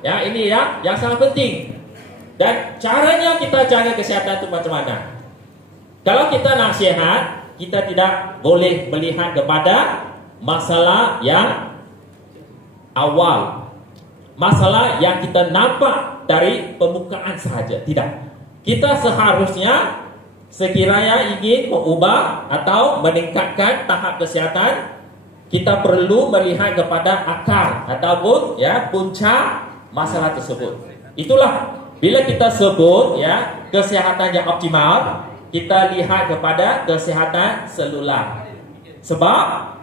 Ya, ini ya yang sangat penting. Dan caranya kita jaga kesehatan itu macam mana? Kalau kita nak sihat, kita tidak boleh melihat kepada masalah yang awal, masalah yang kita nampak dari permukaan sahaja. Tidak. Kita seharusnya sekiranya ingin mengubah atau meningkatkan tahap kesihatan, kita perlu melihat kepada akar ataupun ya punca masalah tersebut. Itulah bila kita sebut ya kesihatan yang optimal, kita lihat kepada kesihatan selular. Sebab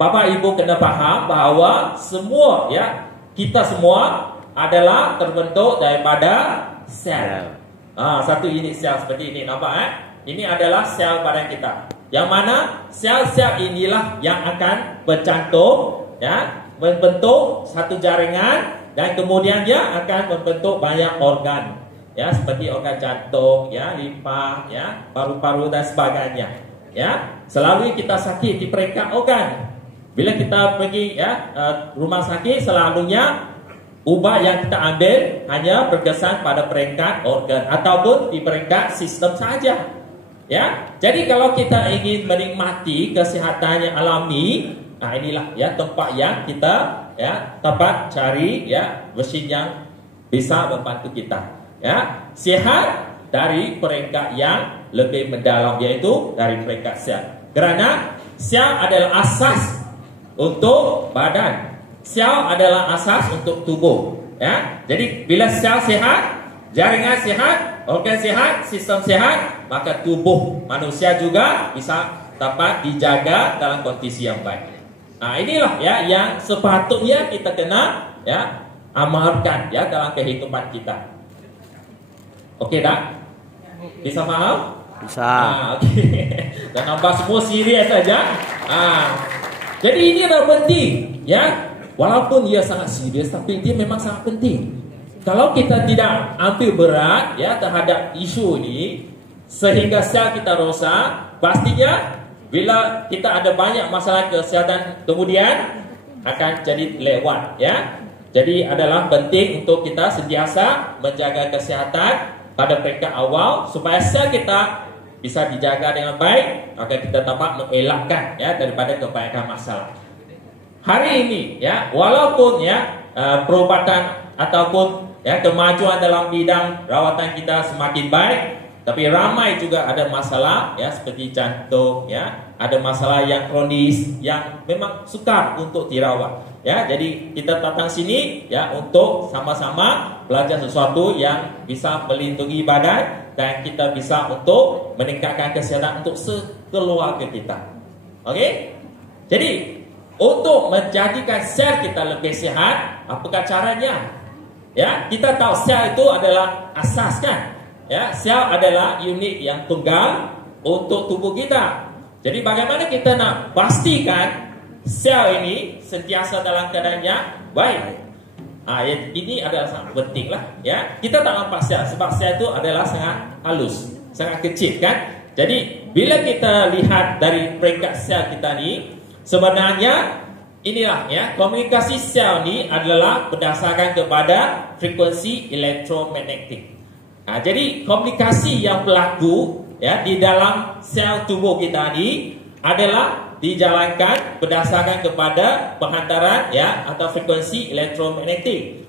Bapak Ibu kena faham bahawa semua ya kita semua adalah terbentuk daripada sel. Satu unit sel seperti ini, nampak Ini adalah sel badan kita. Yang mana sel-sel inilah yang akan bercantum ya, membentuk satu jaringan dan kemudian dia akan membentuk banyak organ. Ya, seperti organ jantung, ya, limfa, ya, paru-paru dan sebagainya. Ya, selalu kita sakit di peringkat organ. Bila kita pergi ya rumah sakit, selalunya ubat yang kita ambil hanya berkesan pada peringkat organ ataupun di peringkat sistem saja. Ya, jadi kalau kita ingin menikmati kesihatan yang alami, inilah ya tempat yang kita ya dapat cari ya mesin yang bisa membantu kita. Ya, sihat dari peringkat yang lebih mendalam, yaitu dari peringkat sel. Kerana sel adalah asas untuk badan. Sel adalah asas untuk tubuh. Ya, jadi bila sel sehat, jaringan sehat, organ sehat, sistem sehat, maka tubuh manusia juga bisa dapat dijaga dalam kondisi yang baik. Inilah ya yang sepatutnya kita kena ya amalkan ya dalam kehidupan kita. Okey tak? Bisa faham? Bisa. Okey. Dan nampak semua serius saja. Jadi ini adalah penting ya. Walaupun ia sangat serius, tapi dia memang sangat penting. Kalau kita tidak ambil berat ya terhadap isu ini sehingga sel kita rosak, pastinya bila kita ada banyak masalah kesihatan kemudian akan jadi lewat ya. Jadi adalah penting untuk kita sentiasa menjaga kesihatan pada peringkat awal supaya sel kita bisa dijaga dengan baik, agar kita dapat mengelakkan ya daripada kebanyakan masalah. Hari ini ya, walaupun ya perubatan ataupun ya kemajuan dalam bidang rawatan kita semakin baik, tapi ramai juga ada masalah ya seperti jantung ya, ada masalah yang kronis yang memang sukar untuk dirawat. Ya, jadi kita datang sini ya untuk sama-sama belajar sesuatu yang bisa melindungi badan dan kita bisa untuk meningkatkan kesihatan untuk sekeluarga kita. Okey? Jadi untuk menjadikan sel kita lebih sehat, apakah caranya? Ya, kita tahu sel itu adalah asas kan? Ya, sel adalah unit yang tunggal untuk tubuh kita. Jadi bagaimana kita nak pastikan sel ini sentiasa dalam keadaan yang baik? Ini adalah sangat penting lah ya. Kita tak nampak sel sebab sel itu adalah sangat halus, sangat kecil kan. Jadi bila kita lihat dari peringkat sel kita ni, sebenarnya inilah ya, komunikasi sel ni adalah berdasarkan kepada frekuensi elektromagnetik. Jadi komunikasi yang berlaku ya di dalam sel tubuh kita ni adalah dijalankan berdasarkan kepada penghantaran ya atau frekuensi elektromagnetik.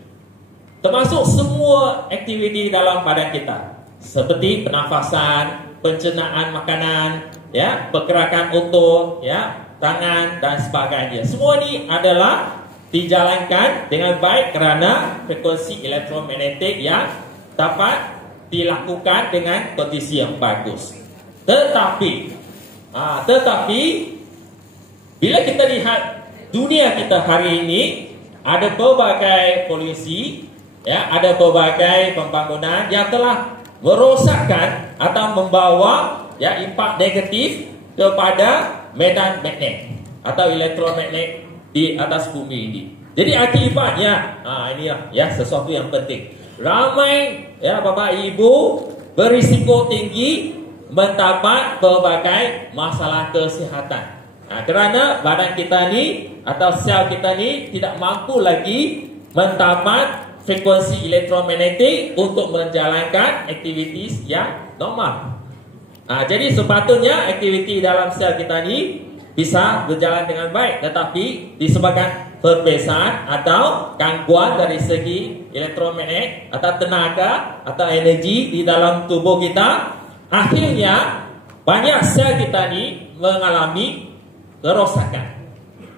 Termasuk semua aktiviti dalam badan kita, seperti pernafasan, pencernaan makanan, ya, pergerakan otot, ya, tangan dan sebagainya. Semua ini adalah dijalankan dengan baik kerana frekuensi elektromagnetik yang dapat dilakukan dengan kondisi yang bagus. Tetapi bila kita lihat dunia kita hari ini, ada pelbagai polusi, ya, ada pelbagai pembangunan yang telah merosakkan atau membawa ya impak negatif kepada medan magnet atau elektromagnet di atas bumi ini. Jadi akibatnya, inilah ya sesuatu yang penting. Ramai ya Bapak Ibu berisiko tinggi mendapat pelbagai masalah kesihatan. Kerana badan kita ni atau sel kita ni tidak mampu lagi mendapat frekuensi elektromagnetik untuk menjalankan aktiviti yang normal. Jadi sepatutnya aktiviti dalam sel kita ni bisa berjalan dengan baik, tetapi disebabkan perbezaan atau gangguan dari segi elektromagnet atau tenaga atau energi di dalam tubuh kita, akhirnya banyak sel kita ni mengalami kerosakan.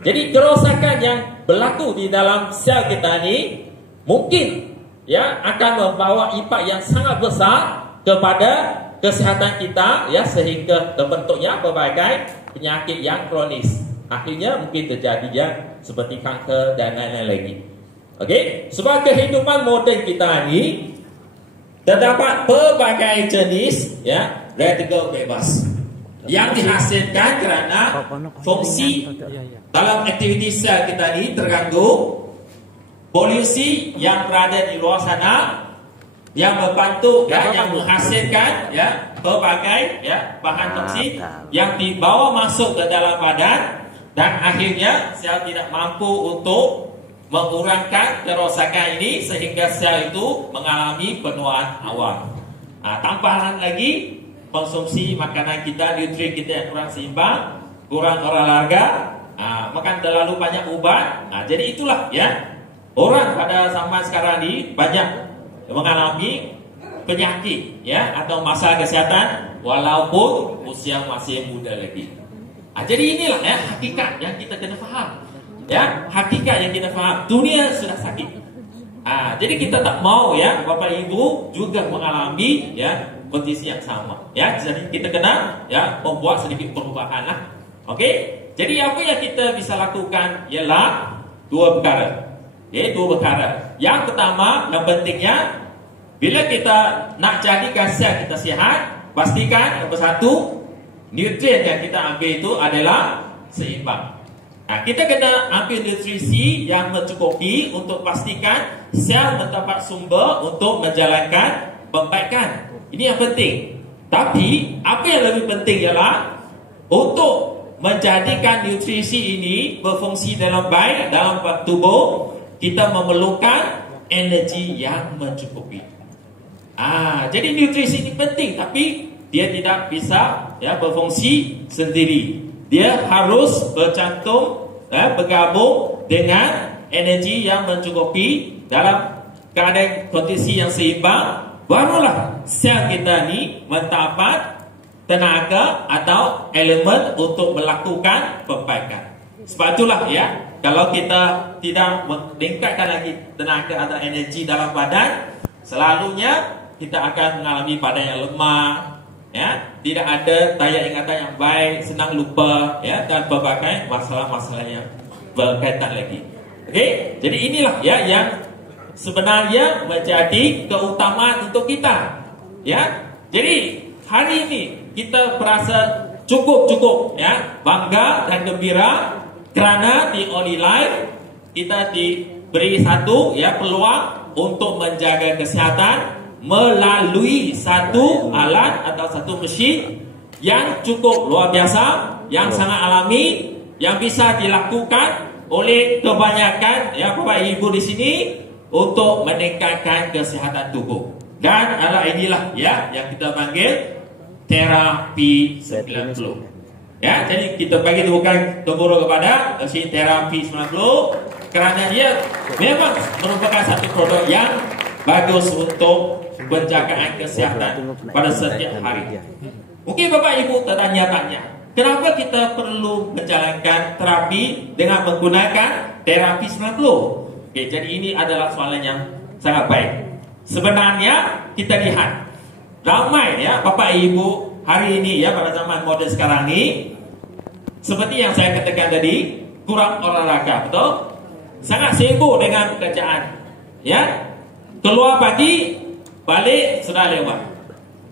Jadi kerosakan yang berlaku di dalam sel kita ni mungkin ya akan membawa impak yang sangat besar kepada kesihatan kita, ya, sehingga terbentuknya berbagai penyakit yang kronis. Akhirnya mungkin terjadi yang seperti kanker dan lain-lain lagi. Okey, sebab kehidupan moden kita ni terdapat berbagai jenis ya radical bebas yang dihasilkan kerana fungsi dalam aktiviti sel kita ni terganggu, polusi yang berada di luar sana yang membantu ya, yang menghasilkan ya berbagai ya bahan toksik yang dibawa masuk ke dalam badan, dan akhirnya sel tidak mampu untuk mengurangkan kerosakan ini sehingga sel itu mengalami penuaan awal. Tambahan lagi konsumsi makanan kita, nutrien kita yang kurang seimbang, kurang olahraga, makan terlalu banyak ubat. Jadi itulah ya orang pada zaman sekarang ini banyak mengalami penyakit ya atau masalah kesihatan walaupun usia masih muda lagi. Jadi inilah ya hakikat yang kita kena faham. Ya, hakikat yang kita faham. Dunia sudah sakit. Jadi kita tak mau ya Bapak Ibu juga mengalami ya kondisi yang sama. Ya, jadi kita kena ya membuat sedikit perubahan lah. Okey. Jadi apa yang kita bisa lakukan ialah dua perkara. Dua perkara. Yang pertama, yang pentingnya bila kita nak jadikan sel kita sihat, pastikan nombor satu, nutrien yang kita ambil itu adalah seimbang. Kita kena ambil nutrisi yang mencukupi untuk pastikan sel mendapat sumber untuk menjalankan pembaikan. Ini yang penting. Tapi apa yang lebih penting ialah untuk menjadikan nutrisi ini berfungsi dalam baik dalam tubuh, kita memerlukan energi yang mencukupi. Jadi nutrisi ini penting, tapi dia tidak bisa ya berfungsi sendiri. Dia harus bercantum bergabung dengan energi yang mencukupi dalam keadaan kondisi yang seimbang, barulah sel kita ni mendapat tenaga atau elemen untuk melakukan perbaikan. Sebab itulah ya, kalau kita tidak meningkatkan lagi tenaga atau energi dalam badan, selalunya kita akan mengalami badan yang lemah, ya, tidak ada daya ingatan yang baik, senang lupa, ya, dan berbagai masalah-masalah yang berkaitan lagi. Okey, jadi inilah ya yang sebenarnya menjadi keutamaan untuk kita. Ya, jadi hari ini kita merasa cukup ya bangga dan gembira kerana di Only Life kita diberi satu ya peluang untuk menjaga kesihatan melalui satu alat atau satu mesin yang cukup luar biasa, yang sangat alami, yang bisa dilakukan oleh kebanyakan ya Bapak Ibu di sini untuk meningkatkan kesihatan tubuh. Dan alat inilah ya yang kita panggil terapi 90. Ya, jadi kita bagi tepukan tergurau kepada mesin terapi 90 kerana dia memang merupakan satu produk yang bagus untuk penjagaan kesihatan pada setiap hari. Mungkin Bapak Ibu tertanya-tanya, kenapa kita perlu menjalankan terapi dengan menggunakan terapi 90? Okey, jadi ini adalah soalan yang sangat baik. Sebenarnya kita lihat ramai ya Bapak Ibu hari ini ya pada zaman moden sekarang ini, seperti yang saya katakan tadi, kurang olahraga, betul? Sangat sibuk dengan pekerjaan. Ya. Keluar pagi, balik sudah lewat.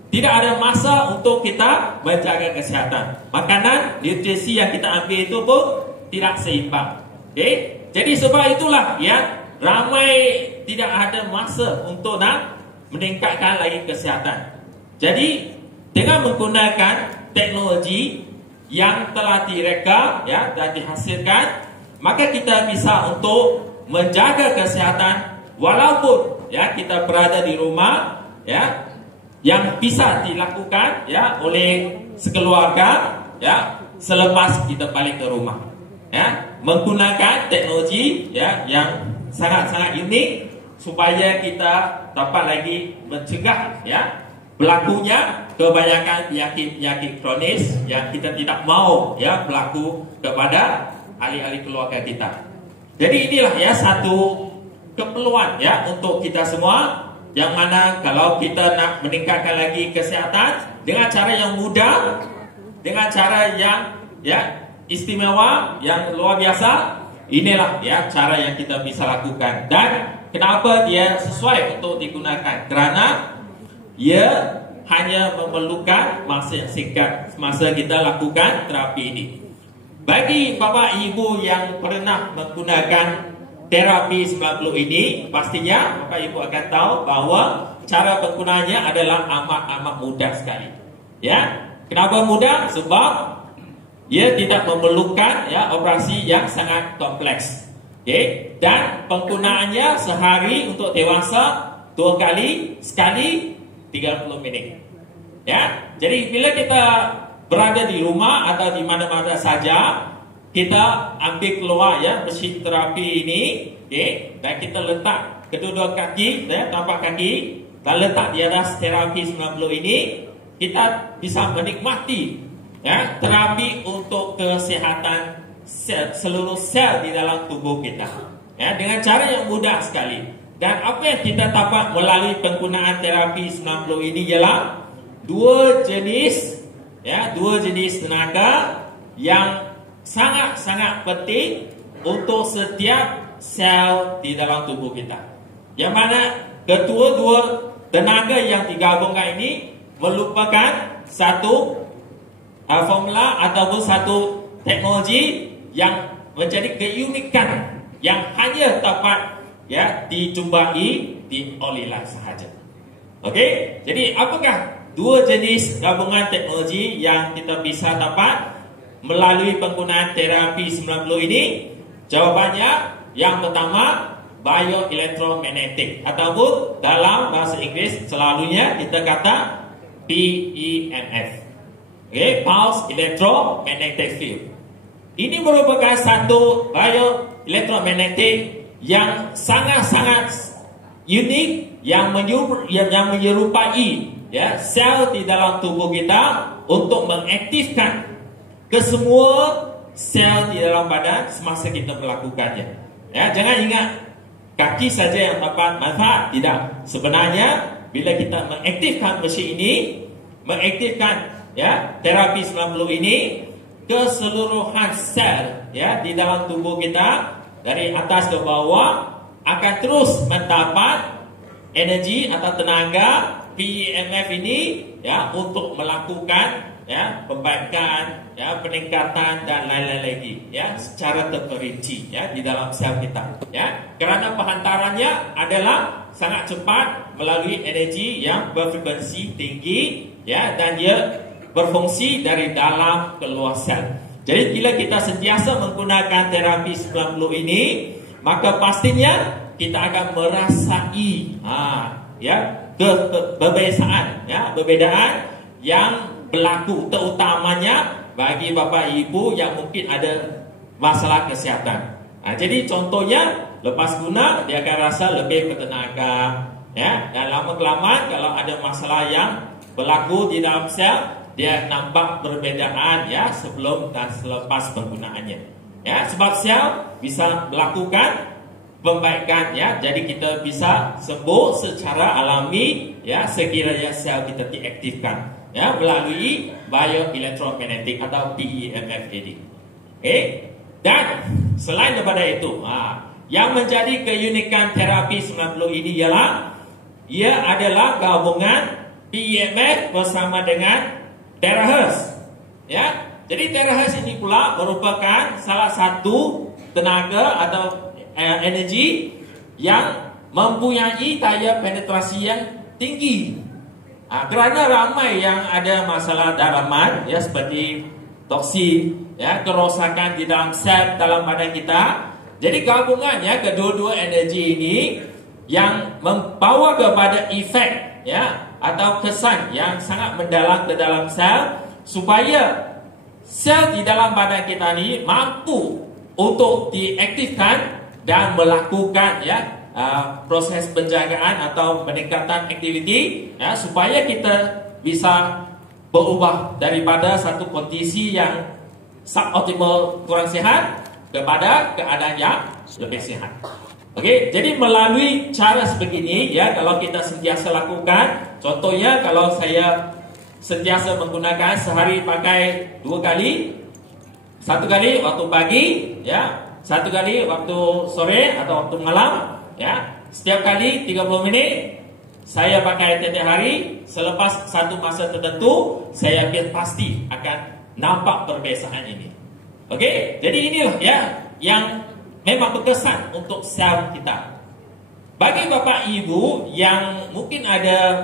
Tidak ada masa untuk kita menjaga kesihatan. Makanan, nutrisi yang kita ambil itu pun tidak seimbang. Okay? Jadi sebab itulah ya ramai tidak ada masa untuk nak meningkatkan lagi kesihatan. Jadi dengan menggunakan teknologi yang telah direka ya dan dihasilkan, maka kita bisa untuk menjaga kesihatan walaupun ya kita berada di rumah, ya, yang bisa dilakukan ya oleh sekeluarga ya selepas kita balik ke rumah, ya, menggunakan teknologi ya yang sangat-sangat unik supaya kita dapat lagi mencegah ya berlakunya kebanyakan penyakit kronis yang kita tidak mau ya berlaku kepada ahli-ahli keluarga kita. Jadi inilah ya satu keperluan ya untuk kita semua, yang mana kalau kita nak meningkatkan lagi kesihatan dengan cara yang mudah, dengan cara yang ya istimewa, yang luar biasa, inilah ya cara yang kita bisa lakukan. Dan kenapa dia sesuai untuk digunakan? Kerana ia hanya memerlukan masa yang singkat masa kita lakukan terapi ini. Bagi Bapak Ibu yang pernah menggunakan terapi 90 ini, pastinya Bapak Ibu akan tahu bahawa cara penggunaannya adalah amat mudah sekali. Ya, kenapa mudah? Sebab ia tidak memerlukan ya operasi yang sangat kompleks. Okay? Dan penggunaannya sehari untuk dewasa 2 kali, sekali 30 minit. Ya, jadi bila kita berada di rumah atau di mana-mana saja, kita ambil keluar ya mesin terapi ini, okay, dan kita letak kedua-dua kaki, ya, tapak kaki, dan letak di atas terapi 90 ini, kita bisa menikmati ya terapi untuk kesihatan seluruh sel di dalam tubuh kita. Ya, dengan cara yang mudah sekali. Dan apa yang kita dapat melalui penggunaan terapi 90 ini ialah dua jenis tenaga yang sangat-sangat penting untuk setiap sel di dalam tubuh kita. Yang mana kedua-dua tenaga yang digabungkan ini merupakan satu formula ataupun satu teknologi yang menjadi keunikan yang hanya dapat ya dijumpai di All-in-Life sahaja. Okey, jadi apakah dua jenis gabungan teknologi yang kita bisa dapat melalui penggunaan terapi 90 ini? Jawapannya yang pertama, bioelektromagnetik, ataupun dalam bahasa Inggeris selalunya kita kata PEMF. Okey, Pulse Electromagnetic Field. Ini merupakan satu bioelektromagnetik yang sangat-sangat unik, yang menyerupai ya sel di dalam tubuh kita untuk mengaktifkan kesemua sel di dalam badan semasa kita melakukannya. Ya, jangan ingat kaki saja yang dapat manfaat, tidak. Sebenarnya bila kita mengaktifkan mesin ini, mengaktifkan ya terapi 90 ini, keseluruhan sel ya di dalam tubuh kita dari atas ke bawah akan terus mendapat energi atau tenaga PEMF ini ya untuk melakukan ya perbaikan, ya peningkatan dan lain-lain lagi ya secara terperinci ya di dalam sel kita ya, kerana penghantarannya adalah sangat cepat melalui energi yang berfrekuensi tinggi ya, dan dia berfungsi dari dalam keluar sel. Jadi bila kita sentiasa menggunakan terapi 90 ini, maka pastinya kita akan merasai perbezaan yang berlaku, terutamanya bagi Bapak Ibu yang mungkin ada masalah kesihatan. Jadi contohnya lepas guna dia akan rasa lebih bertenaga ya, dan lama-kelamaan kalau ada masalah yang berlaku di dalam sel, dia nampak perbezaan ya sebelum dan selepas penggunaannya. Ya, sebab sel bisa melakukan perbaikan ya, jadi kita bisa sembuh secara alami ya sekiranya sel kita diaktifkan ya melalui bioelektromagnetik atau PEMF ini. Okey. Dan selain daripada itu, yang menjadi keunikan terapi 90 ini ialah ia adalah gabungan PEMF bersama dengan terahertz ya. Jadi terahertz ini pula merupakan salah satu tenaga atau energi yang mempunyai daya penetrasi yang tinggi. Kerana ramai yang ada masalah dalaman ya seperti toksin ya, kerosakan di dalam sel dalam badan kita. Jadi gabungannya kedua-dua energi ini yang membawa kepada efek ya atau kesan yang sangat mendalam ke dalam sel, supaya sel di dalam badan kita ni mampu untuk diaktifkan dan melakukan ya proses penjagaan atau peningkatan aktiviti ya, supaya kita bisa berubah daripada satu kondisi yang suboptimal kurang sihat kepada keadaan yang lebih sihat. Okey, jadi melalui cara sebegini ya, kalau kita sentiasa lakukan, contohnya kalau saya sentiasa menggunakan sehari pakai 2 kali, 1 kali waktu pagi ya, 1 kali waktu sore atau waktu malam ya, setiap kali 30 minit saya pakai setiap hari, selepas satu masa tertentu saya yakin pasti akan nampak perbezaan ini. Okey, jadi inilah ya yang memang berkesan untuk sel kita. Bagi Bapak Ibu yang mungkin ada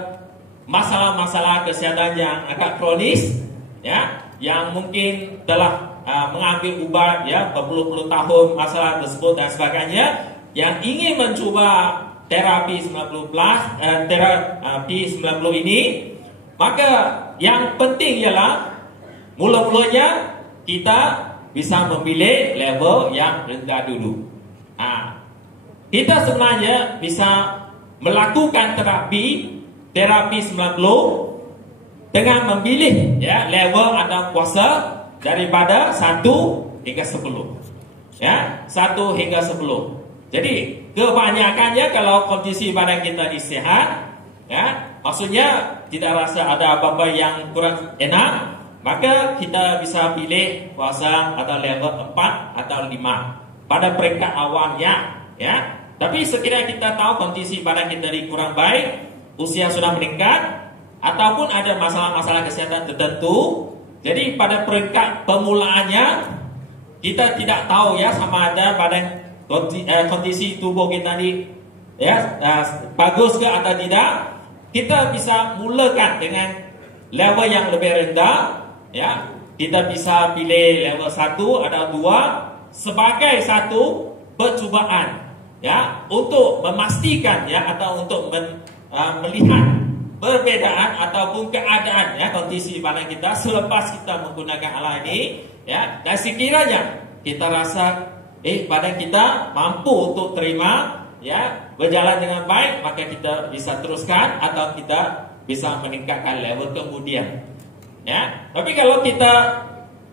masalah-masalah kesihatan yang agak kronis ya, yang mungkin telah mengambil ubat ya berpuluh-puluh tahun masalah tersebut dan sebagainya, yang ingin mencuba terapi 90 plus terapi 90 ini, maka yang penting ialah mula-mulanya kita bisa memilih level yang rendah dulu. Kita sebenarnya bisa melakukan terapi 90 dengan memilih ya level atau kuasa daripada 1 hingga 10. Ya, 1 hingga 10. Jadi kebanyakannya kalau kondisi badan kita sihat ya, maksudnya tidak rasa ada apa-apa yang kurang enak, maka kita bisa pilih kuasa atau level 4 atau 5 pada peringkat awalnya ya. Tapi sekiranya kita tahu kondisi badan kita kurang baik, usia sudah meningkat, ataupun ada masalah-masalah kesehatan tertentu, jadi pada peringkat pemulaannya kita tidak tahu ya sama ada badan kondisi tubuh kita ni ya bagus ke atau tidak, kita bisa mulakan dengan level yang lebih rendah ya. Kita bisa pilih level 1 atau 2 sebagai satu percubaan ya, untuk memastikan ya atau untuk melihat perbedaan ataupun keadaan ya kondisi badan kita selepas kita menggunakan alat ini ya. Dan sekiranya kita rasa badan kita mampu untuk terima ya, berjalan dengan baik, maka kita bisa teruskan atau kita bisa meningkatkan level kemudian ya. Tapi kalau kita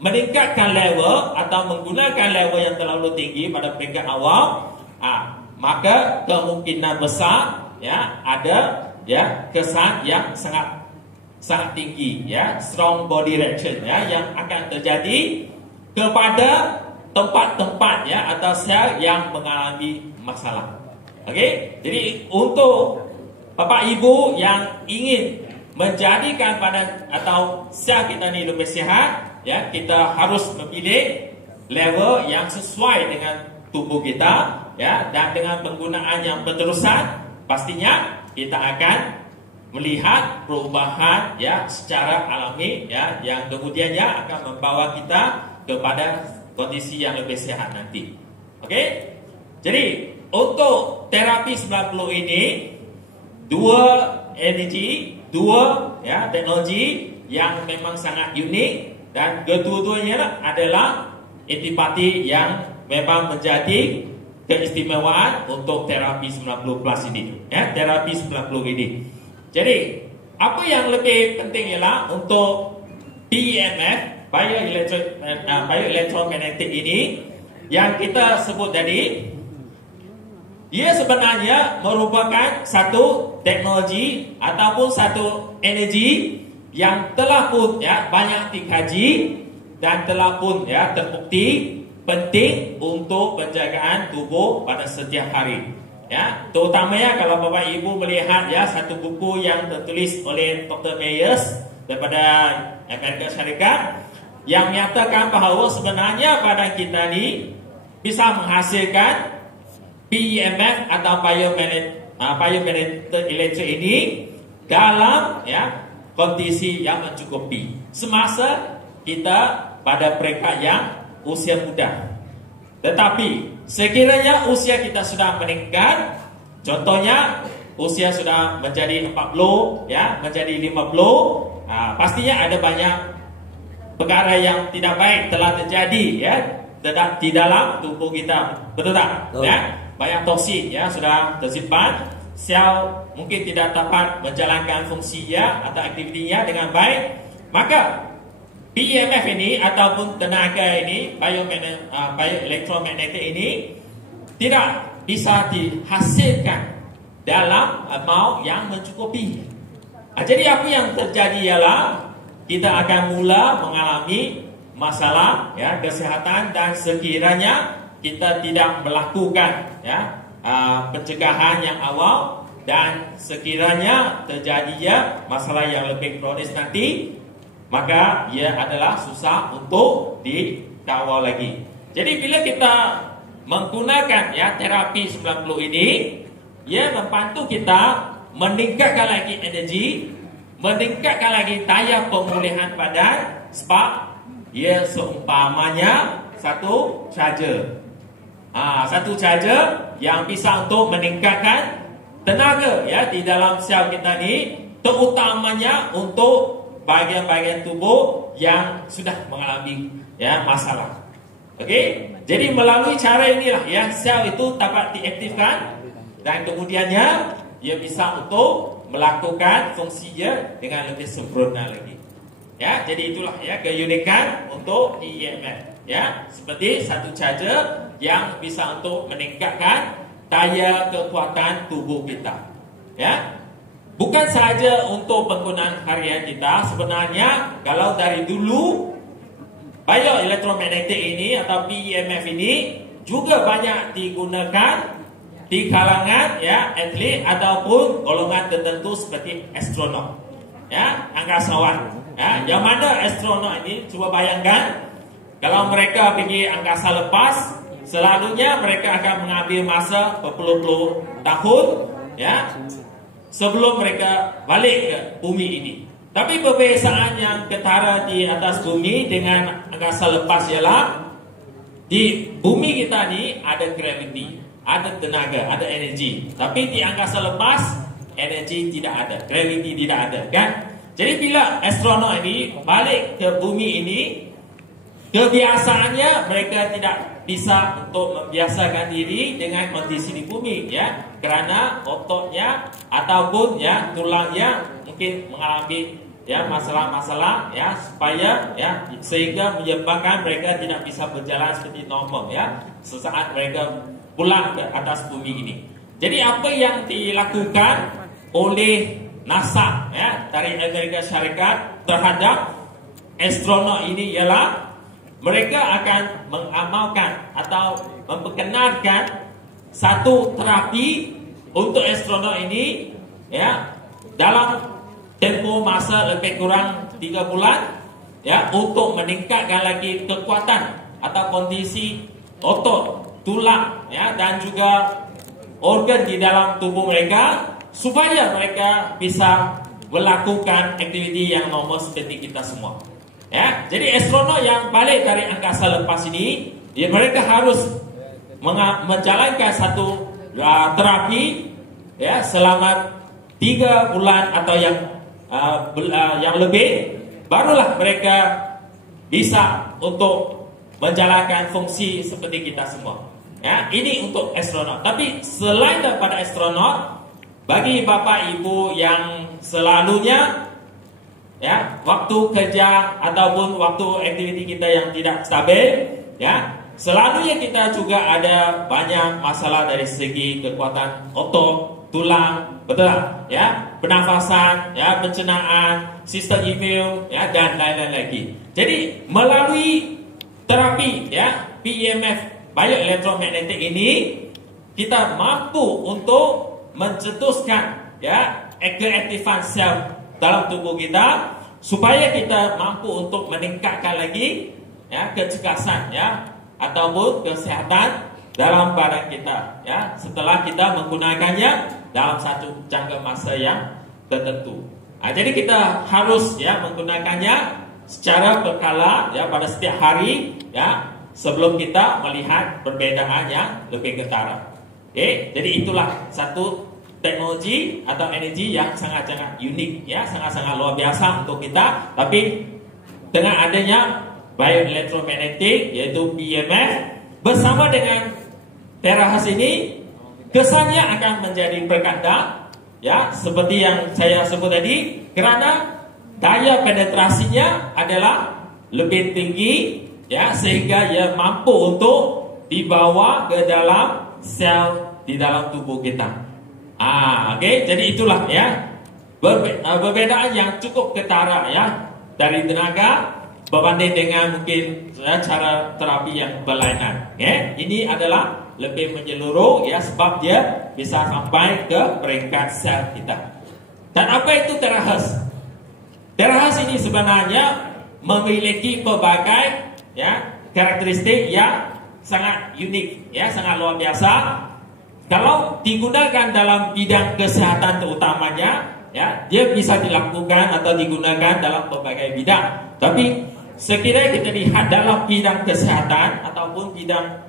meningkatkan level atau menggunakan level yang terlalu tinggi pada peringkat awal, maka kemungkinan besar ya ada ya kesan yang sangat tinggi ya, strong body reaction ya, yang akan terjadi kepada tempat-tempat ya atau sel yang mengalami masalah. Okey, jadi untuk Bapak Ibu yang ingin menjadikan badan atau sel kita ni lebih sihat ya, kita harus memilih level yang sesuai dengan tubuh kita ya, dan dengan penggunaan yang berterusan pastinya kita akan melihat perubahan ya secara alami ya, yang kemudiannya akan membawa kita kepada kondisi yang lebih sehat nanti. Okey? Jadi untuk terapi 90 ini dua ya teknologi yang memang sangat unik, dan kedua-duanya adalah antipati yang memang menjadi keistimewaan untuk terapi 90 plus ini ya, terapi 90 ini. Jadi apa yang lebih penting ialah untuk BEMF bioelectromagnetic ini yang kita sebut tadi, dia sebenarnya merupakan satu teknologi ataupun satu energi yang telah pun ya banyak dikaji dan telah pun ya terbukti penting untuk penjagaan tubuh pada setiap hari ya. Terutamanya kalau Bapak Ibu melihat ya satu buku yang tertulis oleh Dr. Myers daripada Amerika Syarikat, yang menyatakan bahawa sebenarnya badan kita ni bisa menghasilkan BEMF atau biomagnetic electric ini dalam ya kondisi yang mencukupi semasa kita pada peringkat yang usia muda. Tetapi sekiranya usia kita sudah meningkat, Contohnya usia sudah menjadi 40, ya, menjadi 50, pastinya ada banyak perkara yang tidak baik telah terjadi, ya, di dalam tubuh kita, betul tak? Ya, banyak toksik, ya, sudah tersimpan. Sel mungkin tidak dapat menjalankan fungsinya atau aktivitinya dengan baik. Maka BEMF ini ataupun tenaga ini, bioelektromagnetik ini tidak bisa dihasilkan dalam amount yang mencukupi. Jadi apa yang terjadi ialah kita akan mula mengalami masalah, ya, kesihatan, dan sekiranya kita tidak melakukan, ya, pencegahan yang awal, dan sekiranya terjadinya masalah yang lebih kronis nanti, maka ia adalah susah untuk dikawal lagi. Jadi bila kita menggunakan, ya, terapi 90 ini, ia membantu kita meningkatkan lagi energi, meningkatkan lagi daya pemulihan badan, sebab ia seumpamanya satu charger. Satu charger yang bisa untuk meningkatkan tenaga, ya, di dalam sel kita ni, terutamanya untuk bahagian-bahagian tubuh yang sudah mengalami, ya, masalah. Okey, jadi melalui cara inilah, ya, sel itu dapat diaktifkan dan kemudiannya ia bisa untuk melakukan fungsinya dengan lebih sempurna lagi. Ya, jadi itulah, ya, keunikan untuk EMF, ya, seperti satu charger yang bisa untuk meningkatkan daya kekuatan tubuh kita, ya. Bukan sahaja untuk penggunaan harian kita. Sebenarnya kalau dari dulu bioelektromagnetik ini atau BEMF ini juga banyak digunakan di kalangan, ya, atlet ataupun golongan tertentu seperti astronot, ya, angkasawan, ya. Yang mana astronot ini, cuba bayangkan kalau mereka pergi angkasa lepas, selalunya mereka akan mengambil masa berpuluh-puluh tahun, ya, sebelum mereka balik ke bumi ini. Tapi perbezaan yang ketara di atas bumi dengan angkasa lepas ialah di bumi kita ni ada gravity, ada tenaga, ada energi. Tapi di angkasa lepas energi tidak ada, gravity tidak ada, kan? Jadi bila astronot ini balik ke bumi ini, kebiasaannya mereka tidak bisa untuk membiasakan diri dengan kondisi di bumi, ya, kerana ototnya ataupun, ya, tulangnya mungkin mengalami, ya, masalah-masalah, ya, supaya, ya, sehingga menyebabkan mereka tidak bisa berjalan seperti normal, ya, sesaat mereka pulang ke atas bumi ini. Jadi apa yang dilakukan oleh NASA, ya, dari Amerika Syarikat terhadap astronot ini ialah mereka akan mengamalkan atau memperkenalkan satu terapi untuk astronot ini, ya, dalam tempoh masa lebih kurang 3 bulan, ya, untuk meningkatkan lagi kekuatan atau kondisi otot, tulang, ya, dan juga organ di dalam tubuh mereka supaya mereka bisa melakukan aktiviti yang normal seperti kita semua. Ya, jadi astronot yang balik dari angkasa lepas ini, ya, mereka harus menjalankan satu terapi, ya, selama 3 bulan atau yang lebih, barulah mereka bisa untuk menjalankan fungsi seperti kita semua. Ya, ini untuk astronot. Tapi selain daripada astronot, bagi bapak ibu yang selalunya, ya, waktu kerja ataupun waktu aktiviti kita yang tidak stabil, ya, selalunya kita juga ada banyak masalah dari segi kekuatan otot, tulang, betul, ya, pernafasan, ya, pencernaan, sistem imun, ya, dan lain-lain lagi. Jadi melalui terapi, ya, BEMF bioelektromagnetik ini, kita mampu untuk mencetuskan, ya, keaktifan sel dalam tubuh kita supaya kita mampu untuk meningkatkan lagi, ya, kecergasan, ya, ataupun kesehatan dalam badan kita, ya, setelah kita menggunakannya dalam satu jangka masa yang tertentu. Jadi kita harus, ya, menggunakannya secara berkala, ya, pada setiap hari, ya, sebelum kita melihat perbedaan yang lebih ketara. Okay, jadi itulah satu teknologi atau energi yang sangat-sangat unik, ya, sangat-sangat luar biasa untuk kita. Tapi dengan adanya bioelektromagnetik, yaitu BMF, bersama dengan terahertz ini, kesannya akan menjadi berganda, ya, seperti yang saya sebut tadi, karena daya penetrasinya adalah lebih tinggi, ya, sehingga ia mampu untuk dibawa ke dalam sel di dalam tubuh kita. Oke, jadi itulah, ya, perbedaan yang cukup ketara, ya, dari tenaga berbanding dengan mungkin, ya, cara terapi yang berlainan. Ini adalah lebih menyeluruh, ya, sebab dia bisa sampai ke peringkat sel kita. Dan apa itu terahertz? Terahertz ini sebenarnya memiliki berbagai, ya, karakteristik yang sangat unik, ya, sangat luar biasa. Kalau digunakan dalam bidang kesehatan terutamanya, ya, dia bisa dilakukan atau digunakan dalam berbagai bidang. Tapi sekiranya kita lihat dalam bidang kesehatan ataupun bidang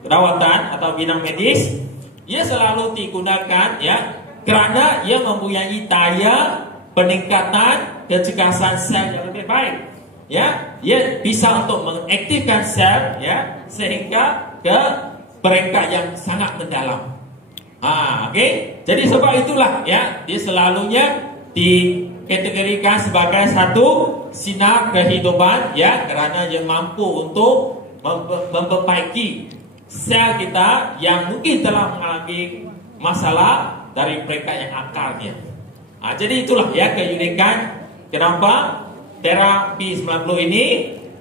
perawatan atau bidang medis, ia selalu digunakan, ya, kerana ia mempunyai daya peningkatan kecergasan sel yang lebih baik, ya. Ia bisa untuk mengaktifkan sel, ya, sehingga ke peringkat yang sangat mendalam. Oke. Jadi sebab itulah, ya, dia selalunya dikategorikan sebagai satu sinar kehidupan, ya, kerana dia mampu untuk memperbaiki sel kita yang mungkin telah mengalami masalah dari peringkat yang akarnya. Jadi itulah, ya, keunikan kenapa terapi 90 ini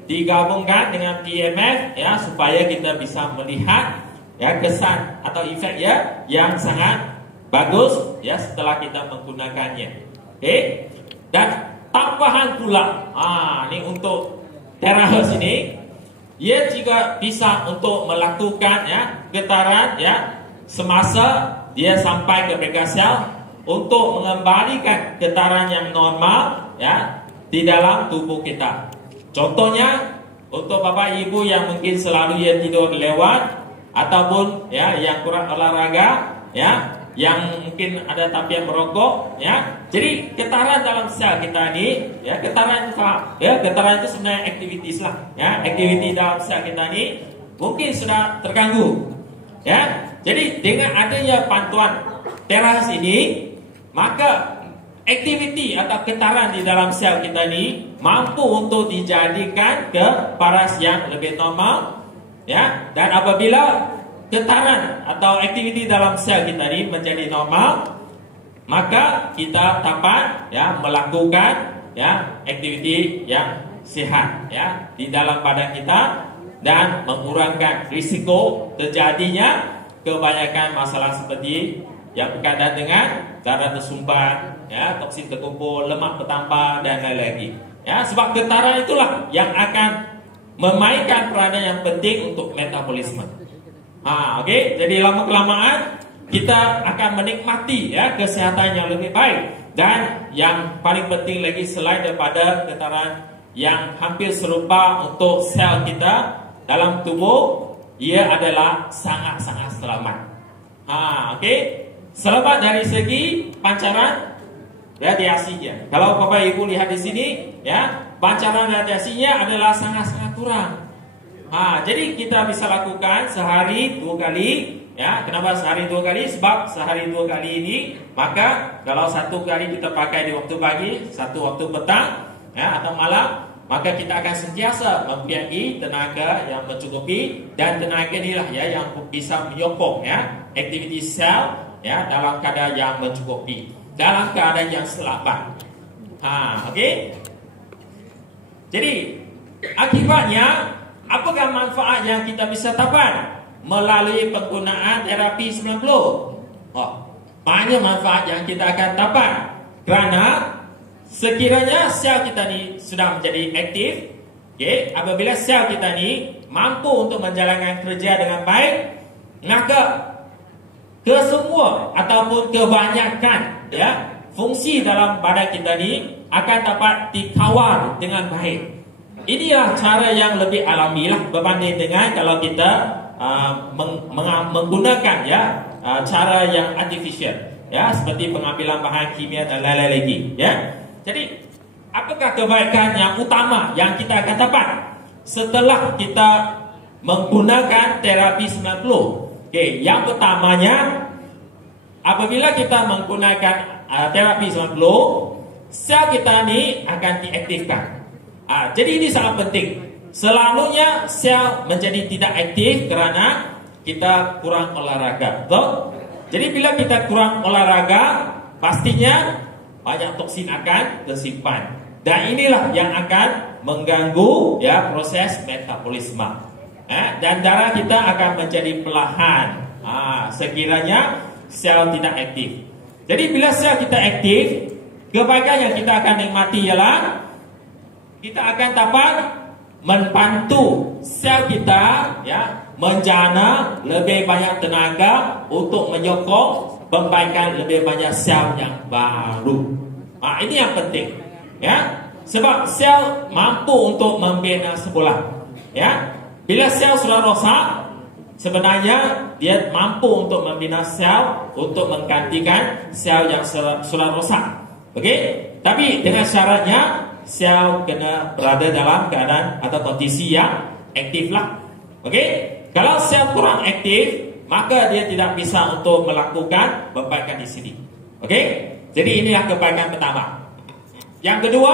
digabungkan dengan PMF, ya, supaya kita bisa melihat, ya, kesan atau efek, ya, yang sangat bagus, ya, setelah kita menggunakannya. Oke. Dan tambahan pula, ini untuk terahertz ini, ia juga bisa untuk melakukan, ya, getaran, ya, semasa dia sampai ke peringkat sel untuk mengembalikan getaran yang normal, ya, di dalam tubuh kita. Contohnya untuk bapak ibu yang mungkin selalu ia tidur lewat, ataupun, ya, yang kurang olahraga, ya, yang mungkin ada tabiat merokok, ya. Jadi getaran dalam sel kita ini, ya, getaran itu sebenarnya aktivitas lah, ya, aktiviti dalam sel kita ini mungkin sudah terganggu, ya. Jadi dengan adanya bantuan terahertz ini, maka aktiviti atau getaran di dalam sel kita ini mampu untuk dijadikan ke paras yang lebih normal, ya. Dan apabila getaran atau aktiviti dalam sel kita ini menjadi normal, maka kita dapat, ya, melakukan, ya, aktiviti yang sehat, ya, di dalam badan kita dan mengurangkan risiko terjadinya kebanyakan masalah seperti yang berkaitan dengan darah tersumbat, ya, toksin terkumpul, lemak bertambah dan lain-lain. Ya, sebab getaran itulah yang akan memainkan peranan yang penting untuk metabolisme. Oke. Jadi lama kelamaan kita akan menikmati, ya, kesehatan yang lebih baik. Dan yang paling penting lagi selain daripada getaran yang hampir serupa untuk sel kita dalam tubuh, ia adalah sangat-sangat selamat. Oke. Selamat dari segi pancaran radiasinya. Kalau Bapak Ibu lihat di sini, ya, pancaran radiasinya adalah sangat-sangat kurang. Jadi kita bisa lakukan sehari 2 kali, ya. Kenapa sehari 2 kali? Sebab sehari 2 kali ini, maka kalau 1 kali kita pakai di waktu pagi, 1 waktu petang, ya, atau malam, maka kita akan sentiasa mempunyai tenaga yang mencukupi. Dan tenaga inilah, ya, yang bisa menyokong, ya, aktiviti sel, ya, dalam keadaan yang mencukupi, dalam keadaan yang selamat. Oke. Jadi akibatnya, apakah manfaat yang kita bisa dapat melalui penggunaan terapi 90? Banyak manfaat yang kita akan dapat. Kerana sekiranya sel kita ni sudah menjadi aktif, okay, apabila sel kita ni mampu untuk menjalankan kerja dengan baik, maka kesemua ataupun kebanyakan, ya, fungsi dalam badan kita ni akan dapat dikawal dengan baik. Inilah cara yang lebih alami lah berbanding dengan kalau kita menggunakan ya cara yang artificial, ya, seperti pengambilan bahan kimia dan lain-lain lagi, ya. Jadi apakah kebaikan yang utama yang kita akan dapat setelah kita menggunakan terapi 90? Okey, yang pertamanya, apabila kita menggunakan terapi 90, sel kita ni akan diaktifkan. Jadi ini sangat penting. Selalunya sel menjadi tidak aktif kerana kita kurang olahraga, betul? Jadi bila kita kurang olahraga, pastinya banyak toksin akan tersimpan. Dan inilah yang akan mengganggu ya proses metabolisme. Dan darah kita akan menjadi perlahan sekiranya sel tidak aktif. Jadi bila sel kita aktif, kebaikan yang kita akan nikmati ialah kita akan dapat membantu sel kita ya menjana lebih banyak tenaga untuk menyokong pembaikan lebih banyak sel yang baru. Ini yang penting, ya. Sebab sel mampu untuk membina sebulan, ya. Bila sel sudah rosak, sebenarnya dia mampu untuk membina sel untuk menggantikan sel yang sudah rosak. Okey? Tapi dengan syaratnya sel kena berada dalam keadaan atau kondisi yang aktif lah. Okey? Kalau sel kurang aktif, maka dia tidak bisa untuk melakukan perbaikan di sini. Okey? Jadi inilah kebaikan pertama. Yang kedua,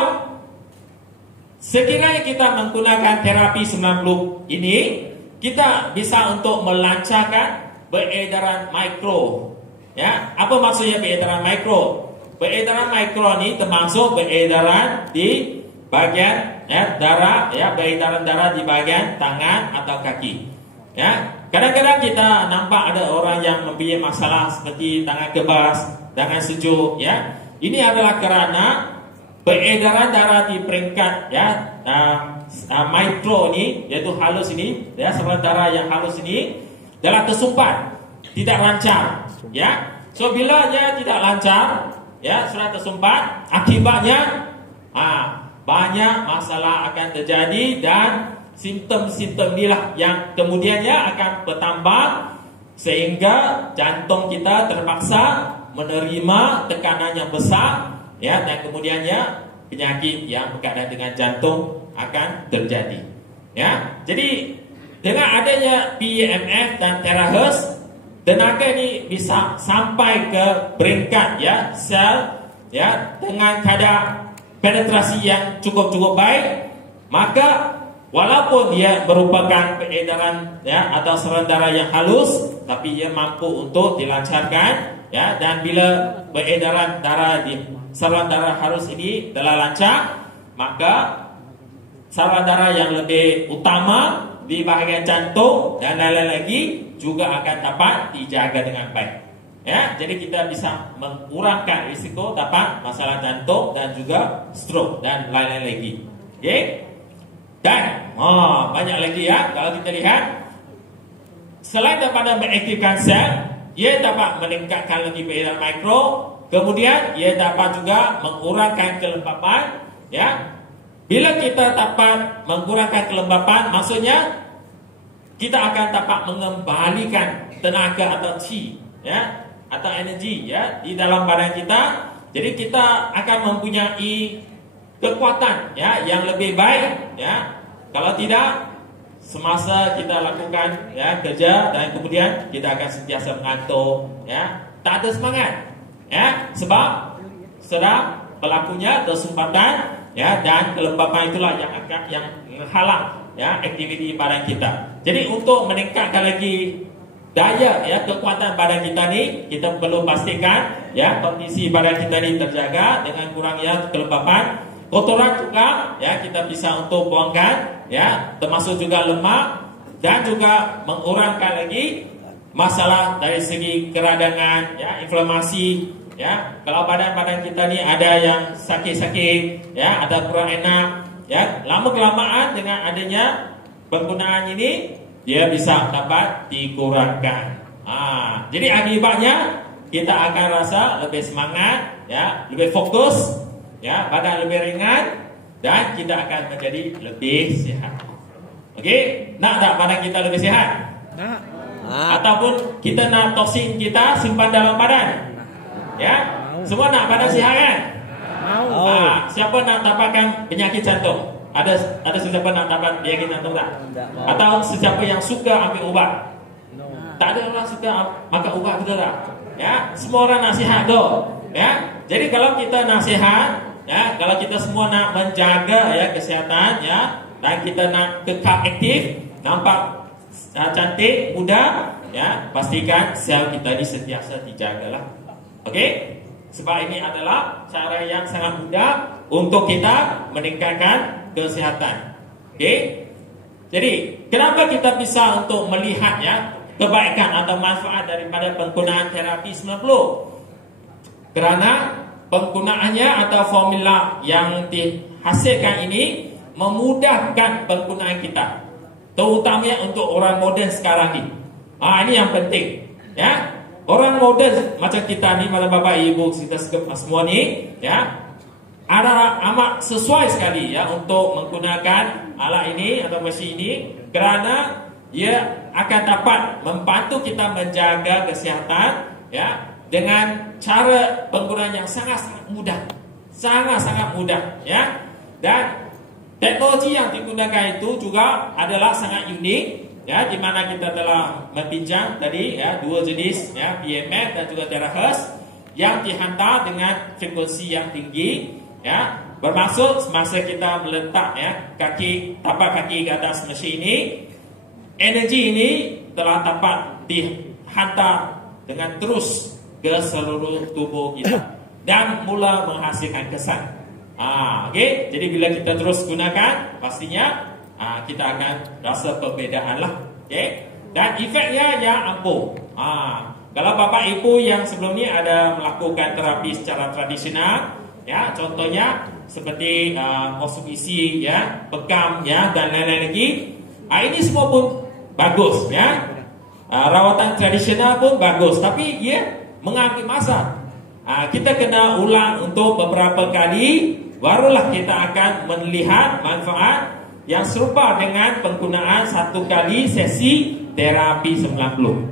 sekiranya kita menggunakan terapi 90 ini, kita bisa untuk melancarkan beredaran mikro. Ya, apa maksudnya beredaran mikro? Beredaran mikro ini termasuk beredaran di bagian ya, darah, ya, beredaran darah di bagian tangan atau kaki. Ya, kadang-kadang kita nampak ada orang yang mempunyai masalah seperti tangan kebas, tangan sejuk. Ya, ini adalah kerana beredaran darah di peringkat ya mikro ini, yaitu halus ini, ya, saluran darah yang halus ini telah tersumpat, tidak lancar. Ya, so bila dia tidak lancar, ya, sudah tersumpat, akibatnya banyak masalah akan terjadi dan simptom-simptom inilah yang kemudiannya akan bertambah sehingga jantung kita terpaksa menerima tekanan yang besar, ya, dan kemudiannya penyakit yang berkaitan dengan jantung akan terjadi. Ya, jadi dengan adanya PEMF dan terahertz, tenaga ini bisa sampai ke peringkat ya sel ya dengan kadar penetrasi yang cukup baik, maka walaupun dia merupakan peredaran ya atau saluran darah yang halus, tapi ia mampu untuk dilancarkan ya, dan bila peredaran darah di saluran darah halus ini telah lancar, maka saluran darah yang lebih utama di bahagian jantung dan lain-lain lagi juga akan dapat dijaga dengan baik. Ya, jadi kita bisa mengurangkan risiko dapat masalah jantung dan juga stroke dan lain-lain lagi. Okey? Dan banyak lagi ya, kalau kita lihat selain daripada mengaktifkan sel, ia dapat meningkatkan lagi peredaran mikro, kemudian ia dapat juga mengurangkan kelembapan. Ya, bila kita dapat mengurangkan kelembapan, maksudnya kita akan dapat mengembalikan tenaga atau chi, ya, atau energi ya di dalam badan kita. Jadi kita akan mempunyai kekuatan ya yang lebih baik ya. Kalau tidak, semasa kita lakukan ya kerja dan kemudian kita akan sentiasa mengantuk ya, tak ada semangat ya, sebab sedang berlakunya kesumpatan ya, dan kelembapan itulah yang akan yang menghalang ya aktiviti badan kita. Jadi untuk meningkatkan lagi daya ya kekuatan badan kita ni, kita perlu pastikan ya kondisi badan kita ni terjaga dengan kurangnya kelembapan. Kotoran juga ya kita bisa untuk buangkan ya, termasuk juga lemak, dan juga mengurangkan lagi masalah dari segi keradangan ya, inflamasi ya. Kalau badan-badan kita ni ada yang sakit-sakit ya, ada kurang enak ya, lama-kelamaan dengan adanya penggunaan ini dia bisa dapat dikurangkan. Jadi akibatnya kita akan rasa lebih semangat ya, lebih fokus ya, badan lebih ringan, dan kita akan menjadi lebih sihat. Okey, nak tak badan kita lebih sihat? Ataupun kita nak toksin kita simpan dalam badan? Ya, semua nak badan sihat kan? Siapa nak dapatkan penyakit jantung? Ada siapa nak dapat penyakit jantung tak? Atau siapa yang suka ambil ubat? Tak ada orang suka makan ubat, betul tak? Ya, semua orang nak sihat tu. Ya, jadi kalau kita nak sihat, ya, kalau kita semua nak menjaga ya kesihatan, ya, dan kita nak kekal aktif, nampak cantik, muda, ya, pastikan sel kita ini sentiasa dijagalah. Okey? Sebab ini adalah cara yang sangat mudah untuk kita meningkatkan kesihatan. Okey? Jadi, kenapa kita bisa untuk melihat ya kebaikan atau manfaat daripada penggunaan terapi 90? Kerana penggunaannya atau formula yang dihasilkan ini memudahkan penggunaan kita, terutamanya untuk orang moden sekarang ni. Ini yang penting, ya. Orang moden macam kita ni, malam bapak ibu kita semua ni, ya, ada amat sesuai sekali ya untuk menggunakan alat ini atau mesin ini, kerana ia akan dapat membantu kita menjaga kesihatan ya dengan cara penggunaan yang sangat-sangat mudah, sangat-sangat mudah ya. Dan teknologi yang digunakan itu juga adalah sangat unik ya, di mana kita telah membincang tadi ya dua jenis ya, PMF dan juga terahertz yang dihantar dengan frekuensi yang tinggi ya. Bermaksud semasa kita meletak ya tapak kaki ke atas mesin ini, energi ini telah dapat dihantar dengan terus ke seluruh tubuh kita dan mula menghasilkan kesan. Okey, jadi bila kita terus gunakan, pastinya kita akan rasa perbezaan lah. Okey, dan efeknya yang ampuh. Kalau bapak ibu yang sebelum ni ada melakukan terapi secara tradisional, ya, contohnya seperti masuk isi, ya, bekam, ya, dan lain-lain lagi, ini semua pun bagus, ya. Rawatan tradisional pun bagus, tapi ia mengambil masa. Kita kena ulang untuk beberapa kali, barulah kita akan melihat manfaat yang serupa dengan penggunaan satu kali sesi terapi 90.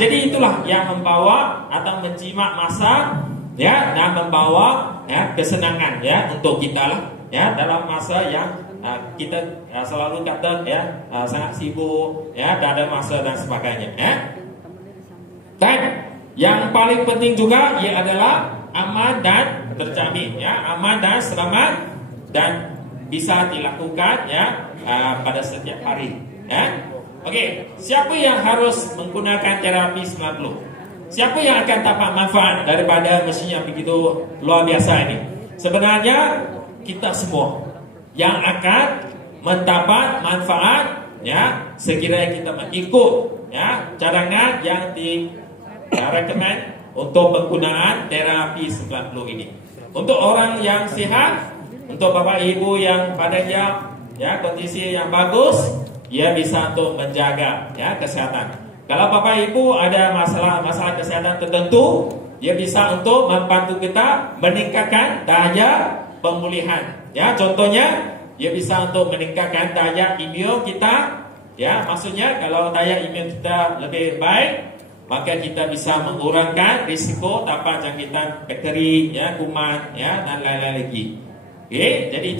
Jadi itulah yang membawa atau menjimat masa ya, dan membawa ya kesenangan ya untuk kita lah ya dalam masa yang kita selalu kata ya sangat sibuk ya, tak ada masa dan sebagainya ya. Dan yang paling penting juga ia adalah aman dan terjamin ya, aman dan selamat dan bisa dilakukan ya pada setiap hari ya. Okey, siapa yang harus menggunakan terapi 90? Siapa yang akan dapat manfaat daripada mesin yang begitu luar biasa ini? Sebenarnya kita semua yang akan mendapat manfaat ya sekiranya kita mengikut ya cadangan yang direkomend untuk penggunaan terapi 90 ini. Untuk orang yang sihat, untuk bapak ibu yang badannya ya kondisi yang bagus, ia bisa untuk menjaga ya kesihatan. Kalau bapak ibu ada masalah kesihatan tertentu, ia bisa untuk membantu kita meningkatkan daya pemulihan. Ya, contohnya ia bisa untuk meningkatkan daya imun kita. Ya, maksudnya kalau daya imun kita lebih baik, maka kita bisa mengurangkan risiko dapat jangkitan bakteri, ya, kuman, ya, dan lain-lain lagi. Okey, jadi itu